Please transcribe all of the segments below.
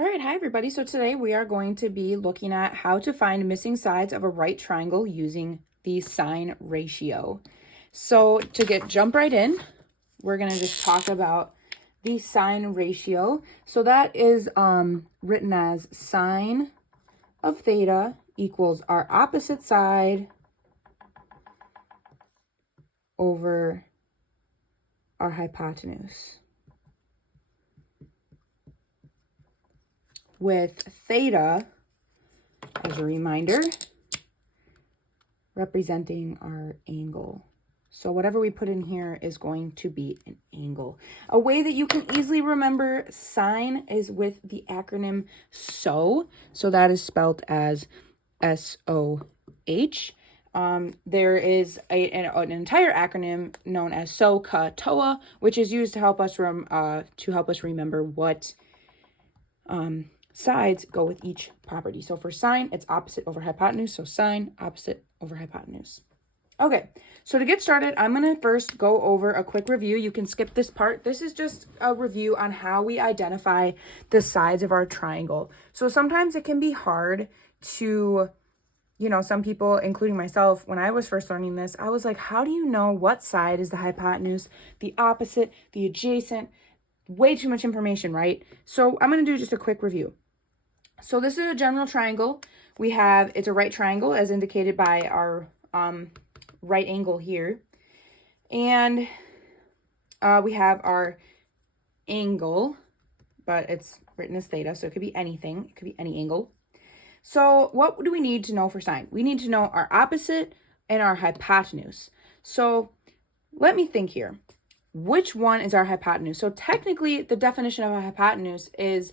All right, hi everybody. So today we are going to be looking at how to find missing sides of a right triangle using the sine ratio. So to jump right in, we're going to just talk about the sine ratio. So that is written as sine of theta equals our opposite side over our hypotenuse, with theta, as a reminder, representing our angle. So whatever we put in here is going to be an angle. A way that you can easily remember sine is with the acronym SO. So that is spelled as SOH. There is an entire acronym known as SOHCAHTOA, which is used to help us remember what sides go with each property. So for sine, it's opposite over hypotenuse. So sine, opposite over hypotenuse. Okay, so to get started, I'm going to first go over a quick review. You can skip this part. This is just a review on how we identify the sides of our triangle. So sometimes it can be hard to, some people, including myself, when I was first learning this, I was like, how do you know what side is the hypotenuse, the opposite, the adjacent? Way too much information, right? So I'm going to do just a quick review. So this is a general triangle. It's a right triangle as indicated by our right angle here. And we have our angle, but it's written as theta, so it could be anything. It could be any angle. So what do we need to know for sine? We need to know our opposite and our hypotenuse. So let me think here. Which one is our hypotenuse? So technically, the definition of a hypotenuse is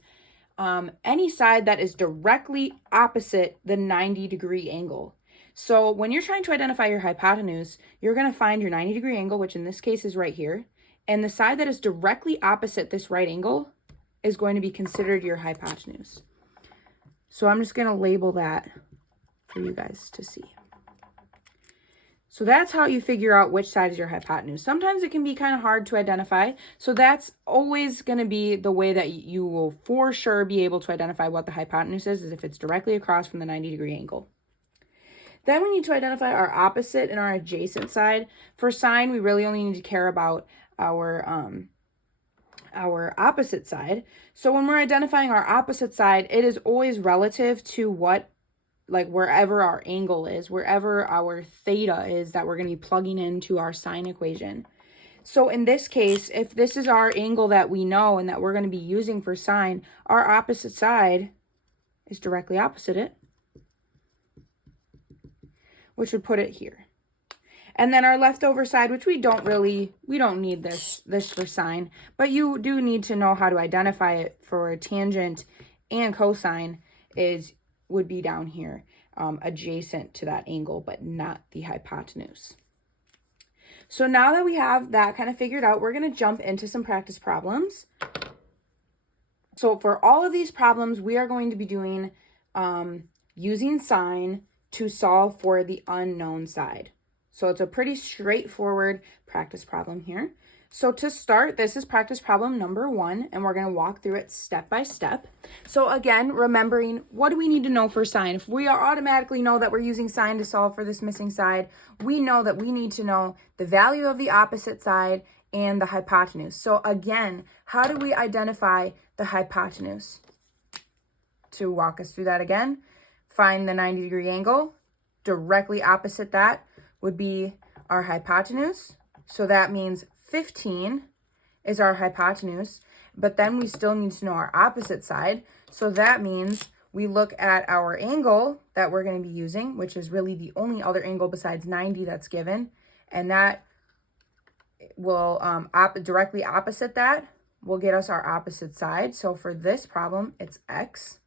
any side that is directly opposite the 90-degree angle. So when you're trying to identify your hypotenuse, you're going to find your 90-degree angle, which in this case is right here. And the side that is directly opposite this right angle is going to be considered your hypotenuse. So I'm just going to label that for you guys to see. So that's how you figure out which side is your hypotenuse. Sometimes it can be kind of hard to identify. So that's always going to be the way that you will for sure be able to identify what the hypotenuse is if it's directly across from the 90-degree angle. Then we need to identify our opposite and our adjacent side. For sine, we really only need to care about our opposite side. So when we're identifying our opposite side, it is always relative to wherever our angle is, wherever our theta is that we're going to be plugging into our sine equation. So in this case, if this is our angle that we know and that we're going to be using for sine, our opposite side is directly opposite it, which would put it here. And then our leftover side, which we don't need this for sine, but you do need to know how to identify it for tangent and cosine would be down here, adjacent to that angle, but not the hypotenuse. So now that we have that kind of figured out, we're going to jump into some practice problems. So for all of these problems, we are going to be doing using sine to solve for the unknown side. So it's a pretty straightforward practice problem here. So to start, this is practice problem number 1, and we're going to walk through it step by step. So again, remembering, what do we need to know for sine? If we automatically know that we're using sine to solve for this missing side, we know that we need to know the value of the opposite side and the hypotenuse. So again, how do we identify the hypotenuse? To walk us through that again, find the 90-degree angle. Directly opposite that would be our hypotenuse. So that means 15 is our hypotenuse, but then we still need to know our opposite side. So that means we look at our angle that we're going to be using, which is really the only other angle besides 90 that's given, and that will directly opposite that will get us our opposite side. So for this problem, it's x.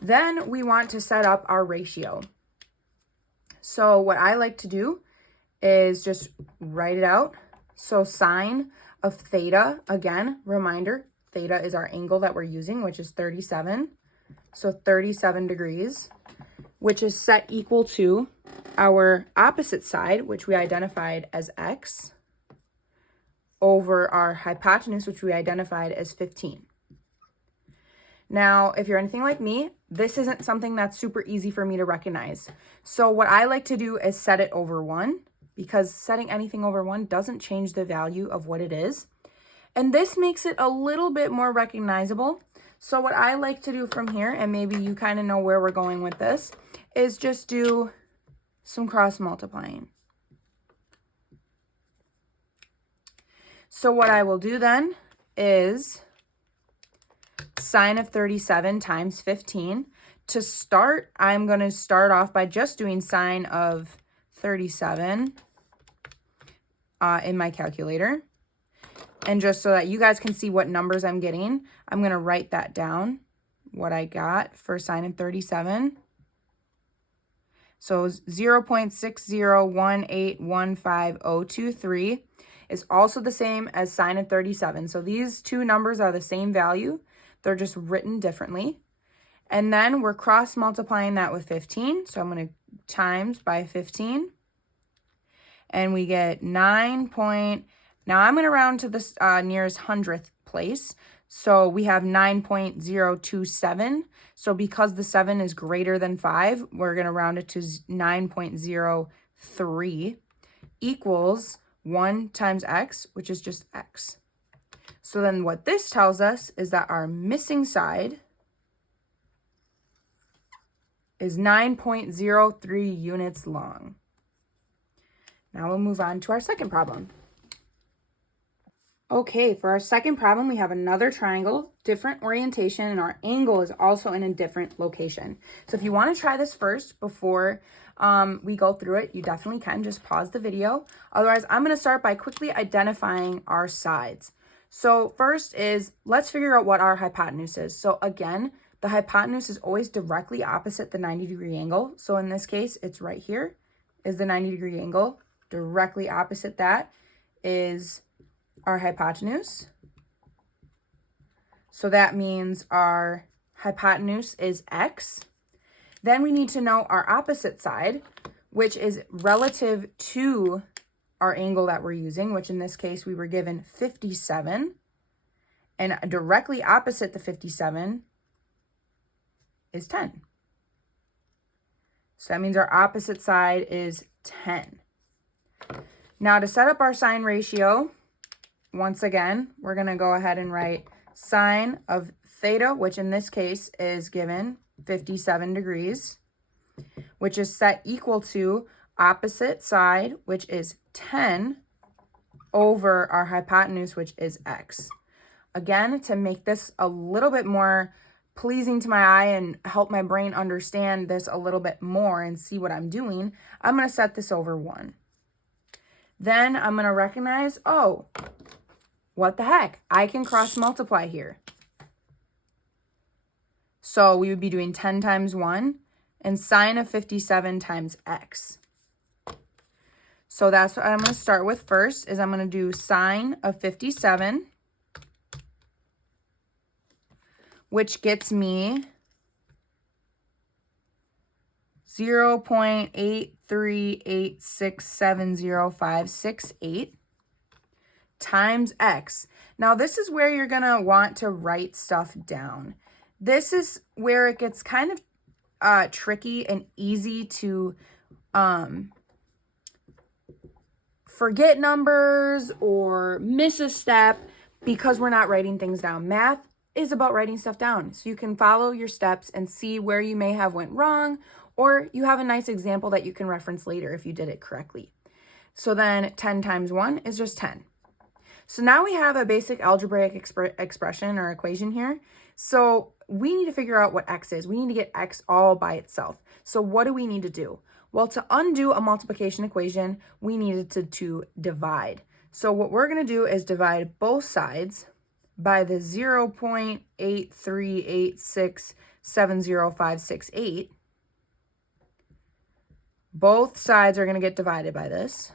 Then we want to set up our ratio. So what I like to do is just write it out. So sine of theta, again, reminder, theta is our angle that we're using, which is 37. So 37 degrees, which is set equal to our opposite side, which we identified as x, over our hypotenuse, which we identified as 15. Now, if you're anything like me, this isn't something that's super easy for me to recognize. So what I like to do is set it over 1, because setting anything over 1 doesn't change the value of what it is. And this makes it a little bit more recognizable. So what I like to do from here, and maybe you kind of know where we're going with this, is just do some cross multiplying. So what I will do then is sine of 37 times 15. To start, I'm going to start off by just doing sine of 37 in my calculator. And just so that you guys can see what numbers I'm getting, I'm going to write that down, what I got for sine of 37. So 0.601815023 is also the same as sine of 37. So these two numbers are the same value. They're just written differently. And then we're cross multiplying that with 15. So I'm going to times by 15. And we get 9. Now I'm going to round to the nearest hundredth place. So we have 9.027. So because the 7 is greater than 5, we're going to round it to 9.03 equals 1 times x, which is just x. So then what this tells us is that our missing side is 9.03 units long. Now we'll move on to our second problem. Okay, for our second problem, we have another triangle, different orientation, and our angle is also in a different location. So if you want to try this first before we go through it, you definitely can. Just pause the video. Otherwise, I'm going to start by quickly identifying our sides. So first is, let's figure out what our hypotenuse is. So again, the hypotenuse is always directly opposite the 90-degree angle. So in this case, it's right here is the 90-degree angle. Directly opposite that is our hypotenuse. So that means our hypotenuse is x. Then we need to know our opposite side, which is relative to our angle that we're using, which in this case we were given 57. And directly opposite the 57 is 10. So that means our opposite side is 10. Now to set up our sine ratio, once again, we're going to go ahead and write sine of theta, which in this case is given 57 degrees, which is set equal to opposite side, which is 10, over our hypotenuse, which is x. Again, to make this a little bit more pleasing to my eye and help my brain understand this a little bit more and see what I'm doing, I'm going to set this over 1. Then I'm going to recognize, oh, what the heck? I can cross multiply here. So we would be doing 10 times 1 and sine of 57 times x. So that's what I'm going to start with first, is I'm going to do sine of 57, which gets me 0.838670568 times x. Now this is where you're going to want to write stuff down. This is where it gets kind of tricky and easy to forget numbers or miss a step because we're not writing things down. Math is about writing stuff down so you can follow your steps and see where you may have went wrong, or you have a nice example that you can reference later if you did it correctly. So then 10 times 1 is just 10. So now we have a basic algebraic expression or equation here. So we need to figure out what x is. We need to get x all by itself. So what do we need to do? Well, to undo a multiplication equation, we needed to divide. So what we're going to do is divide both sides by the 0.838670568. Both sides are going to get divided by this.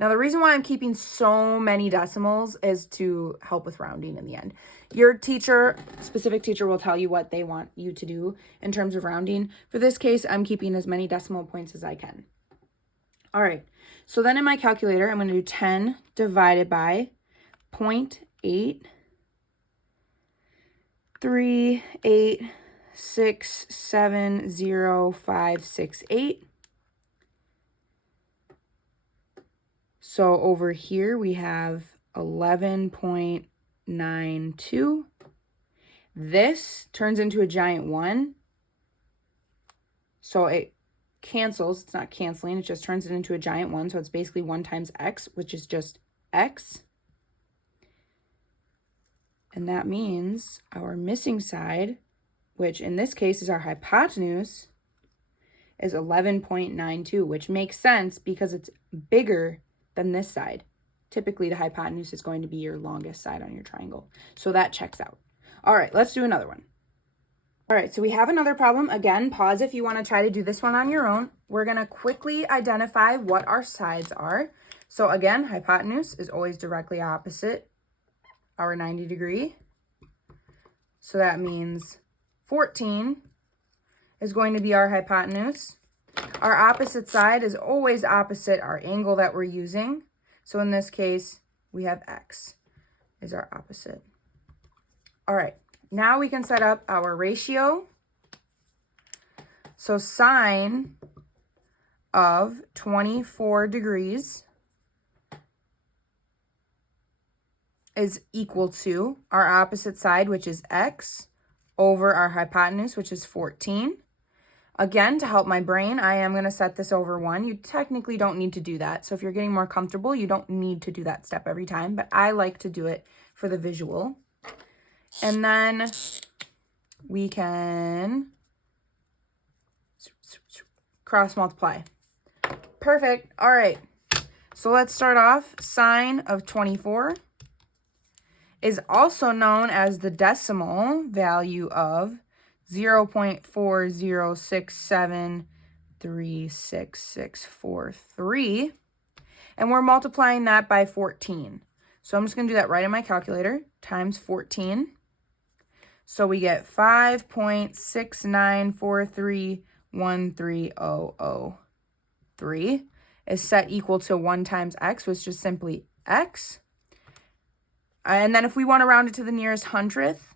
Now, the reason why I'm keeping so many decimals is to help with rounding in the end. Your teacher, specific teacher, will tell you what they want you to do in terms of rounding. For this case, I'm keeping as many decimal points as I can. All right, so then in my calculator, I'm going to do 10 divided by 0.8 3, 8, 6, 7, 0, 5, 6, 8. So over here we have 11.92. This turns into a giant 1. So it cancels. It's not canceling. It just turns it into a giant 1. So it's basically 1 times x, which is just x. And that means our missing side, which in this case is our hypotenuse, is 11.92, which makes sense because it's bigger than this side. Typically, the hypotenuse is going to be your longest side on your triangle. So that checks out. All right, let's do another one. All right, so we have another problem. Again, pause if you want to try to do this one on your own. We're going to quickly identify what our sides are. So again, hypotenuse is always directly opposite our 90 degree. So that means 14 is going to be our hypotenuse. Our opposite side is always opposite our angle that we're using. So in this case, we have x is our opposite. All right, now we can set up our ratio. So sine of 24 degrees is equal to our opposite side, which is x, over our hypotenuse, which is 14. Again, to help my brain, I am going to set this over 1. You technically don't need to do that. So if you're getting more comfortable, you don't need to do that step every time. But I like to do it for the visual. And then we can cross multiply. Perfect. All right. So let's start off. Sine of 24 is also known as the decimal value of 0.406736643. And we're multiplying that by 14. So I'm just going to do that right in my calculator, times 14. So we get 5.6943130003 is set equal to 1 times x, which is simply x. And then if we want to round it to the nearest hundredth,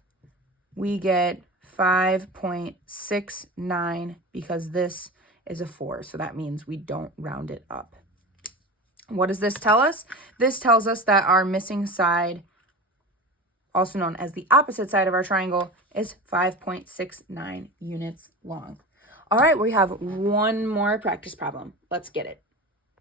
we get 5.69 because this is a 4. So that means we don't round it up. What does this tell us? This tells us that our missing side, also known as the opposite side of our triangle, is 5.69 units long. All right, we have one more practice problem. Let's get it.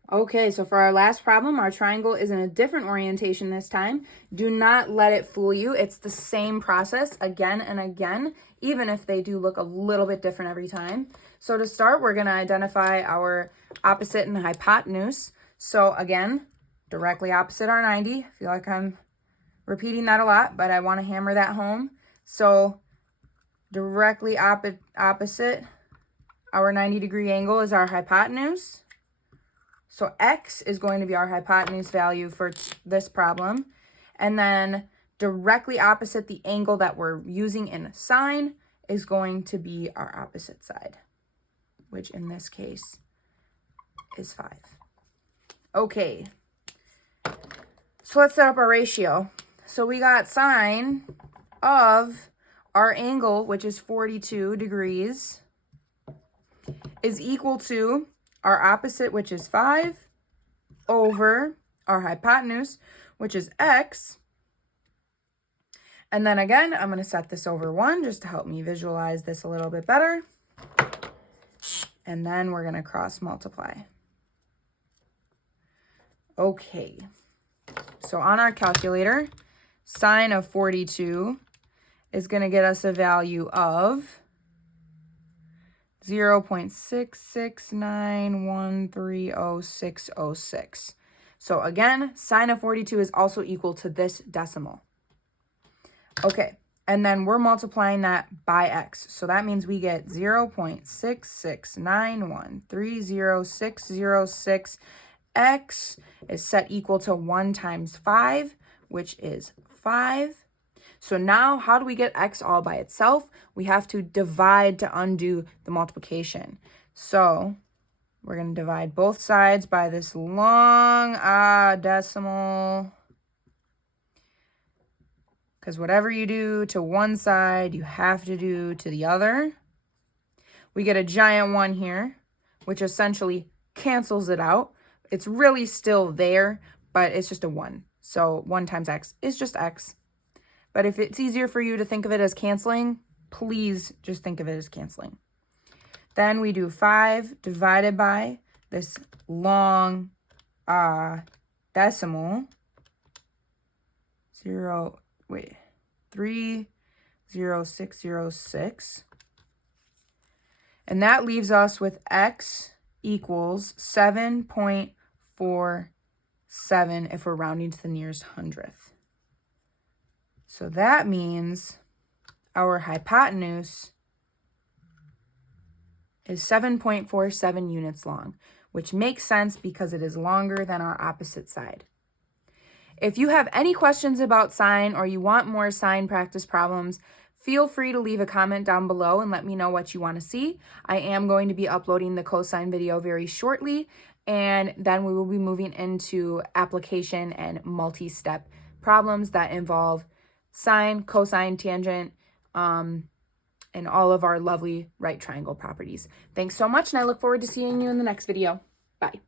Okay, so for our last problem, our triangle is in a different orientation this time. Do not let it fool you. It's the same process again and again, even if they do look a little bit different every time. So to start, we're going to identify our opposite and hypotenuse. So again, directly opposite our 90. I feel like I'm repeating that a lot, but I want to hammer that home. So directly opposite our 90 degree angle is our hypotenuse. So x is going to be our hypotenuse value for this problem. And then directly opposite the angle that we're using in sine is going to be our opposite side, which in this case is 5. Okay, so let's set up our ratio. So we got sine of our angle, which is 42 degrees, is equal to our opposite, which is 5, over our hypotenuse, which is x. And then again, I'm going to set this over 1 just to help me visualize this a little bit better. And then we're going to cross multiply. Okay, so on our calculator, sine of 42 is going to get us a value of 0.669130606. So again, sine of 42 is also equal to this decimal. Okay, and then we're multiplying that by x. So that means we get 0.669130606. X is set equal to 1 times 5, which is 5. So now how do we get x all by itself? We have to divide to undo the multiplication. So we're going to divide both sides by this long decimal. because whatever you do to one side, you have to do to the other. We get a giant 1 here, which essentially cancels it out. It's really still there, but it's just a 1. So 1 times x is just x. But if it's easier for you to think of it as canceling, please just think of it as canceling. Then we do 5 divided by this long decimal. 30606. And that leaves us with x equals 7.47 if we're rounding to the nearest hundredth. So that means our hypotenuse is 7.47 units long, which makes sense because it is longer than our opposite side. If you have any questions about sine or you want more sine practice problems, feel free to leave a comment down below and let me know what you want to see. I am going to be uploading the cosine video very shortly, and then we will be moving into application and multi-step problems that involve sine, cosine, tangent, and all of our lovely right triangle properties. Thanks so much, and I look forward to seeing you in the next video. Bye.